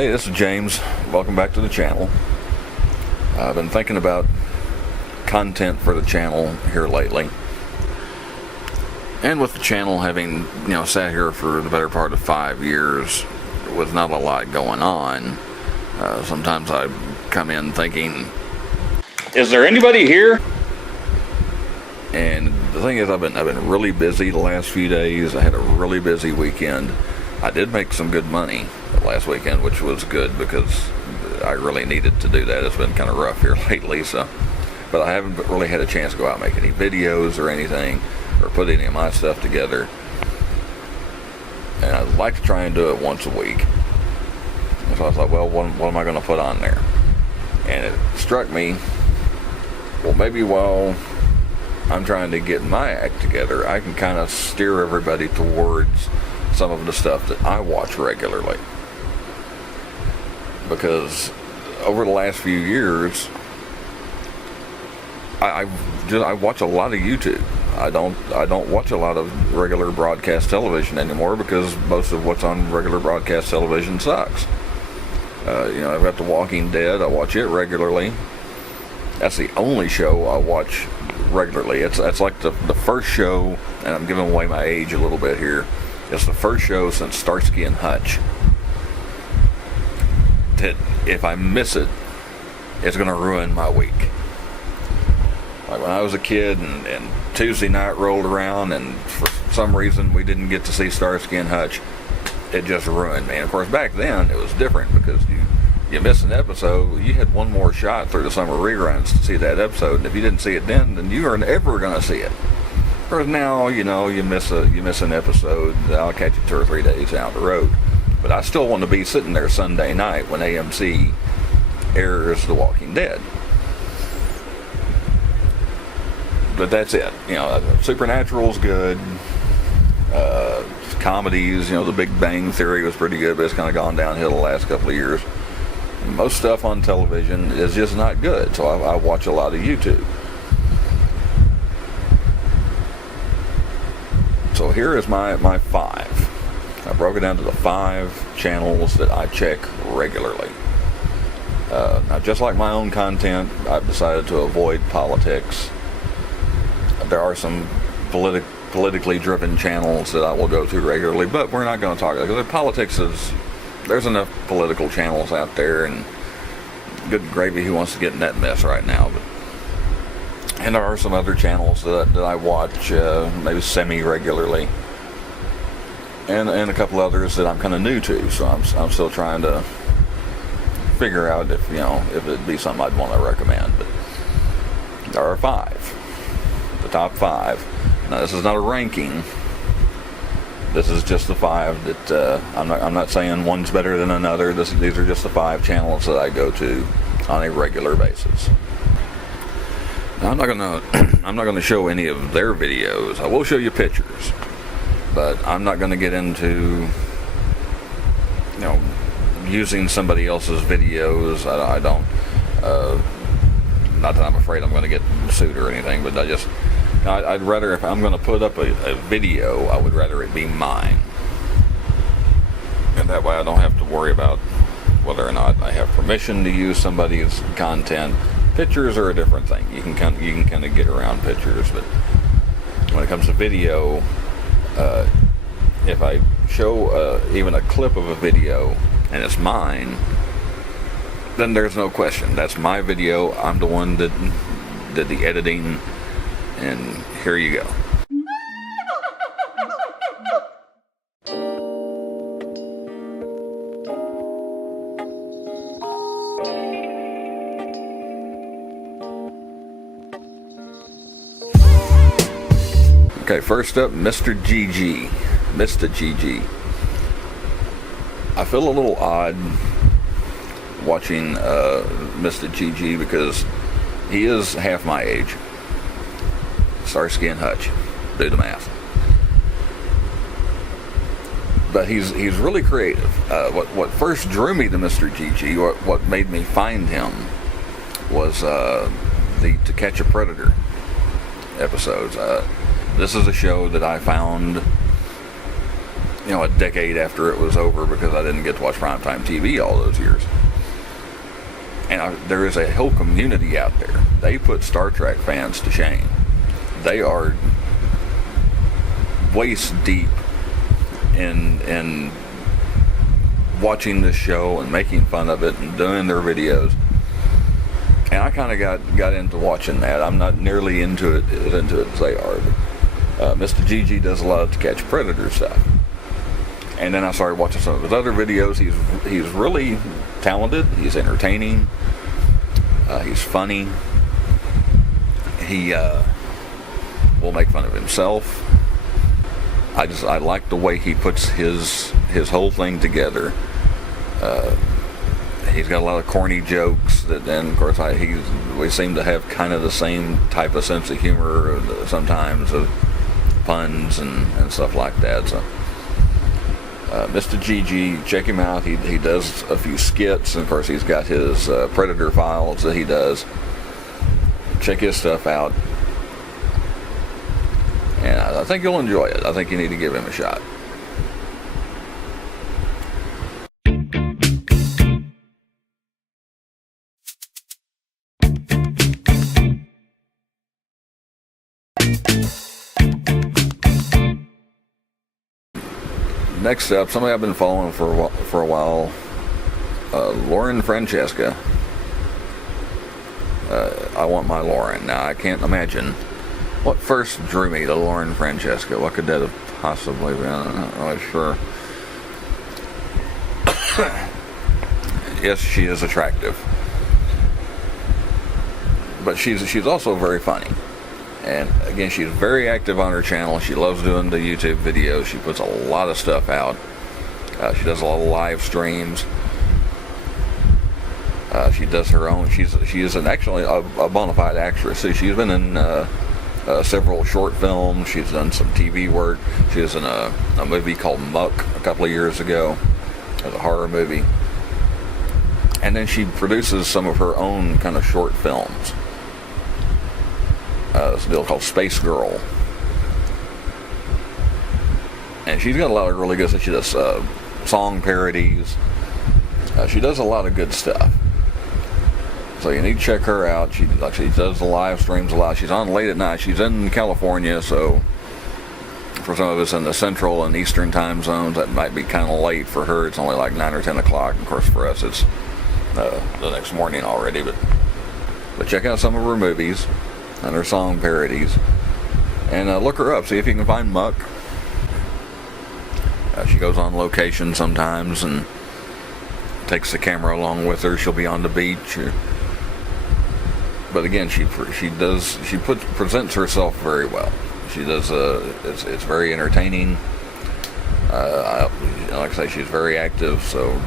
Hey, this is James. Welcome back to the channel. I've been thinking about content for the channel here lately. And with the channel having, sat here for the better part of 5 years with not a lot going on, sometimes I come in thinking, is there anybody here? And the thing is, I've been really busy the last few days. I had a really busy weekend. I did make some good money last weekend, which was good because I really needed to do that. It's been kind of rough here lately, but I haven't really had a chance to go out and make any videos or anything, or put any of my stuff together. And I'd like to try and do it once a week. And so I thought, well, what am I going to put on there? And it struck me, well, maybe while I'm trying to get my act together, I can kind of steer everybody towards some of the stuff that I watch regularly. Because over the last few years, I watch a lot of YouTube. I don't watch a lot of regular broadcast television anymore because most of what's on regular broadcast television sucks. I've got The Walking Dead. I watch it regularly. That's the only show I watch regularly. It's like the first show, and I'm giving away my age a little bit here. It's the first show since Starsky and Hutch that if I miss it, it's going to ruin my week. Like when I was a kid and Tuesday night rolled around and for some reason we didn't get to see Starsky and Hutch, it just ruined me. And of course back then it was different because you miss an episode, you had one more shot through the summer reruns to see that episode, and if you didn't see it then you weren't ever going to see it. Whereas now, you miss an episode, I'll catch it 2 or 3 days down the road. But I still want to be sitting there Sunday night when AMC airs The Walking Dead. But that's it. Supernatural's good. Comedies, The Big Bang Theory was pretty good, but it's kind of gone downhill the last couple of years. Most stuff on television is just not good, so I watch a lot of YouTube. So here is my 5. I broke it down to the 5 channels that I check regularly. Now, just like my own content, I've decided to avoid politics. There are some politically driven channels that I will go to regularly, but we're not going to talk about it because there's enough political channels out there, and good gravy who wants to get in that mess right now. And there are some other channels that I watch maybe semi-regularly, and a couple others that I'm kind of new to, so I'm still trying to figure out if it'd be something I'd want to recommend. But there are 5, the top 5. Now this is not a ranking. This is just the 5 that I'm not saying one's better than another. These are just the 5 channels that I go to on a regular basis. Now, I'm not gonna show any of their videos. I will show you pictures, but I'm not gonna get into using somebody else's videos. I don't. Not that I'm afraid I'm gonna get sued or anything, but I'd rather, if I'm going to put up a video, I would rather it be mine. And that way I don't have to worry about whether or not I have permission to use somebody's content. Pictures are a different thing. You can kind of get around pictures, but when it comes to video, if I show even a clip of a video and it's mine, then there's no question. That's my video. I'm the one that did the editing. And here you go. Okay, first up, Mr. Mista GG. I feel a little odd watching Mista GG because he is half my age. Starsky and Hutch, do the math. But he's really creative. What first drew me to Mr. GG, what made me find him, was the To Catch a Predator episodes. This is a show that I found a decade after it was over because I didn't get to watch primetime TV all those years. And there is a whole community out there. They put Star Trek fans to shame. They are waist deep in watching this show and making fun of it and doing their videos. And I kind of got into watching that. I'm not nearly into it as they are. But, Mr. GG does a lot of To Catch Predator stuff. And then I started watching some of his other videos. He's really talented. He's entertaining. He's funny. He will make fun of himself. I like the way he puts his whole thing together. He's got a lot of corny jokes that, and of course we seem to have kind of the same type of sense of humor sometimes, of puns and stuff like that. So Mr. GG, check him out. He does a few skits, and of course he's got his Predator files that he does. Check his stuff out, and I think you'll enjoy it. I think you need to give him a shot. Next up, somebody I've been following for a while, Lauren Francesca. I want my Lauren. Now, I can't imagine what first drew me to Lauren Francesca. What could that have possibly been? I'm not really sure. Yes, she is attractive, but she's also very funny. And again, she's very active on her channel. She loves doing the YouTube videos. She puts a lot of stuff out. She does a lot of live streams. She does her own. She is actually a bona fide actress. So she's been in several short films. She's done some TV work. She was in a movie called Muck a couple of years ago. It was a horror movie. And then she produces some of her own kind of short films. It's a deal called Space Girl. And she's got a lot of really good stuff. She does song parodies. She does a lot of good stuff. So you need to check her out. She does the live streams a lot. She's on late at night. She's in California, so for some of us in the central and eastern time zones, that might be kind of late for her. It's only like 9 or 10 o'clock. Of course, for us, it's the next morning already. But check out some of her movies and her song parodies, and look her up. See if you can find Muck. She goes on location sometimes and takes the camera along with her. She'll be on the beach, but again, she presents herself very well. She does. It's very entertaining. Like I say, she's very active. So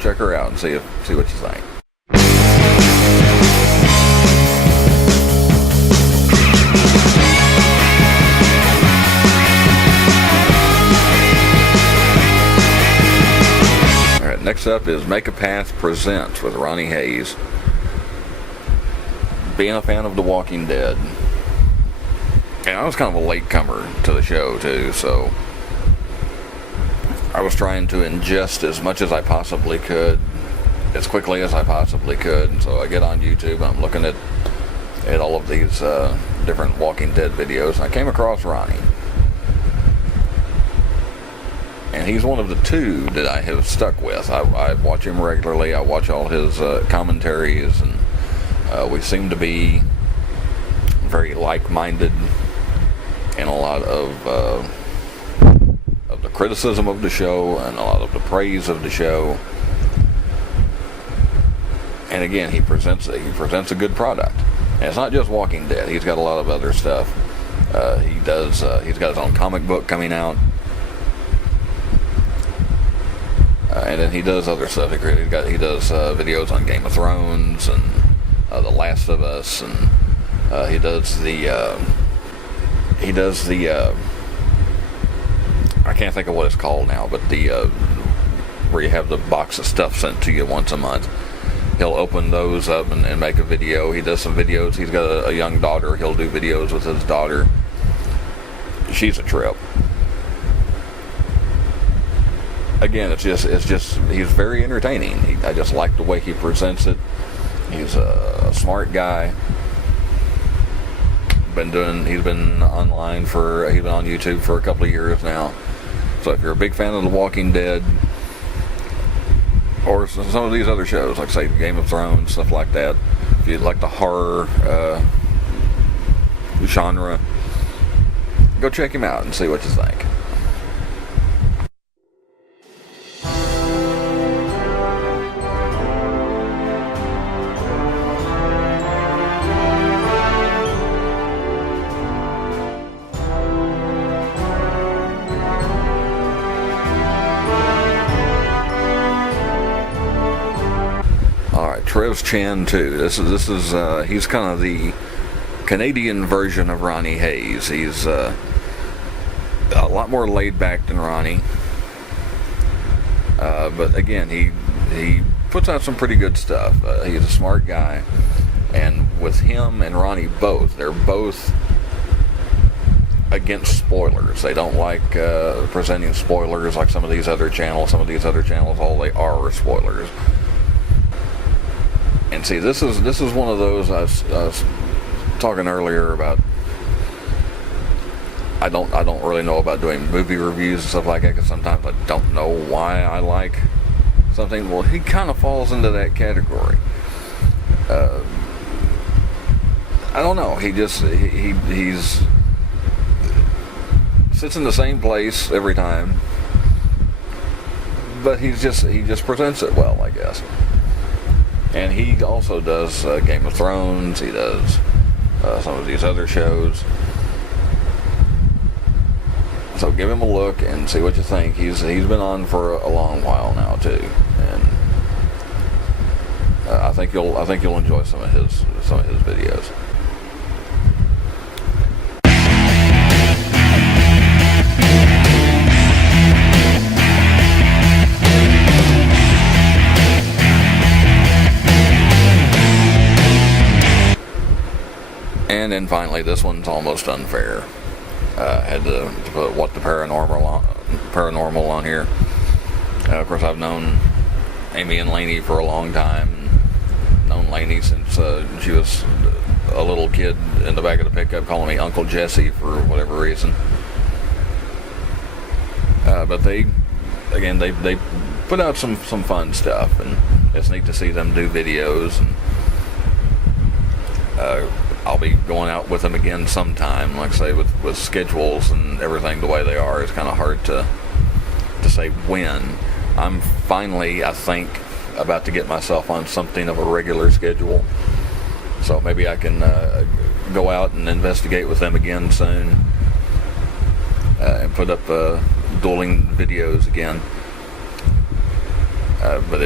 check her out and see what you think. Next up is Make a Path Presents with Ronnie Hayes. Being a fan of The Walking Dead, and I was kind of a latecomer to the show too, so I was trying to ingest as much as I possibly could, as quickly as I possibly could. And so I get on YouTube and I'm looking at all of these different Walking Dead videos, and I came across Ronnie. And he's one of the two that I have stuck with. I watch him regularly. I watch all his commentaries, and we seem to be very like-minded in a lot of the criticism of the show and a lot of the praise of the show. And again, he presents a good product. And it's not just Walking Dead. He's got a lot of other stuff. He's got his own comic book coming out. And then he does other stuff. He does videos on Game of Thrones and The Last of Us, and he does the I can't think of what it's called now, but the where you have the box of stuff sent to you once a month. He'll open those up and make a video. He does some videos. He's got a young daughter. He'll do videos with his daughter. She's a trip. again, it's just he's very entertaining. I just like the way he presents it. He's a smart guy. He's been on YouTube for a couple of years now. So if you're a big fan of The Walking Dead, or some of these other shows, like say Game of Thrones, stuff like that, if you like the horror genre, go check him out and see what you think. Trev's Chan 2. This is he's kind of the Canadian version of Ronnie Hayes. He's a lot more laid back than Ronnie, but again, he puts out some pretty good stuff. He's a smart guy, and with him and Ronnie they're both against spoilers. They don't like presenting spoilers like some of these other channels. Some of these other channels, all they are spoilers. And see, this is one of those I was talking earlier about. I don't really know about doing movie reviews and stuff like that, because sometimes I don't know why I like something. Well, he kind of falls into that category. I don't know. He's sits in the same place every time, but he just presents it well, I guess. And he also does Game of Thrones. He does some of these other shows. So give him a look and see what you think. He's been on for a long while now too, and I think you'll enjoy some of his videos. And then finally, this one's almost unfair. Had to put What the Paranormal on here. Of course, I've known Amy and Lainey for a long time. Known Lainey since she was a little kid in the back of the pickup calling me Uncle Jesse for whatever reason. But they put out some fun stuff, and it's neat to see them do videos. And I'll be going out with them again sometime. Like I say, with schedules and everything the way they are, it's kind of hard to say when. I'm finally, I think, about to get myself on something of a regular schedule, so maybe I can go out and investigate with them again soon, and put up dueling videos again. But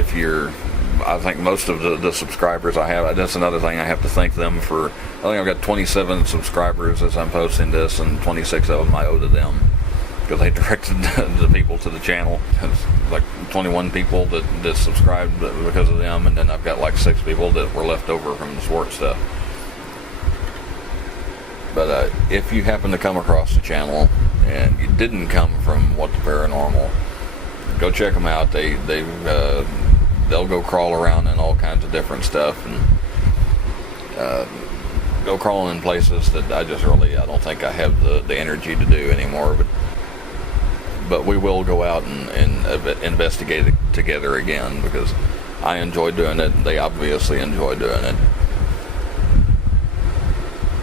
I think most of the subscribers I have, that's another thing, I have to thank them for. I think I've got 27 subscribers as I'm posting this, and 26 of them I owe to them, because they directed the people to the channel. It's like 21 people that subscribed because of them, and then I've got like 6 people that were left over from the Swart stuff. But if you happen to come across the channel and you didn't come from What the Paranormal, go check them out. They'll go crawl around in all kinds of different stuff, and go crawling in places that I don't think I have the energy to do anymore. But we will go out and investigate it together again, because I enjoy doing it, and they obviously enjoy doing it.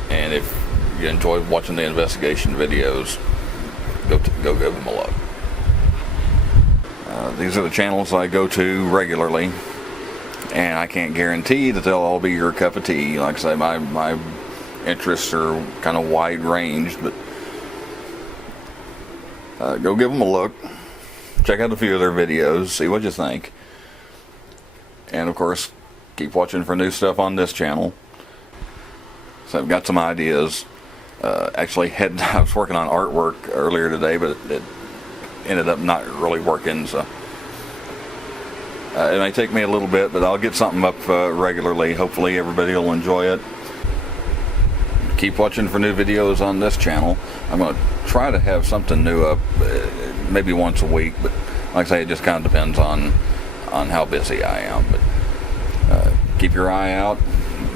And if you enjoy watching the investigation videos, go give them a look. These are the channels I go to regularly, and I can't guarantee that they'll all be your cup of tea. Like I say, my interests are kind of wide ranged, but go give them a look. Check out a few of their videos, see what you think. And of course, keep watching for new stuff on this channel. So I've got some ideas. I was working on artwork earlier today, but it ended up not really working, so it may take me a little bit, but I'll get something up regularly. Hopefully everybody will enjoy it. Keep watching for new videos on this channel. I'm going to try to have something new up maybe once a week, but like I say, it just kind of depends on how busy I am. But keep your eye out,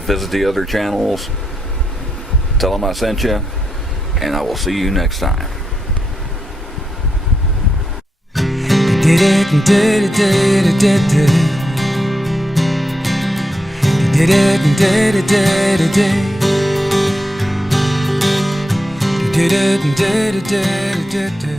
visit the other channels, tell them I sent you, and I will see you next time. Did it.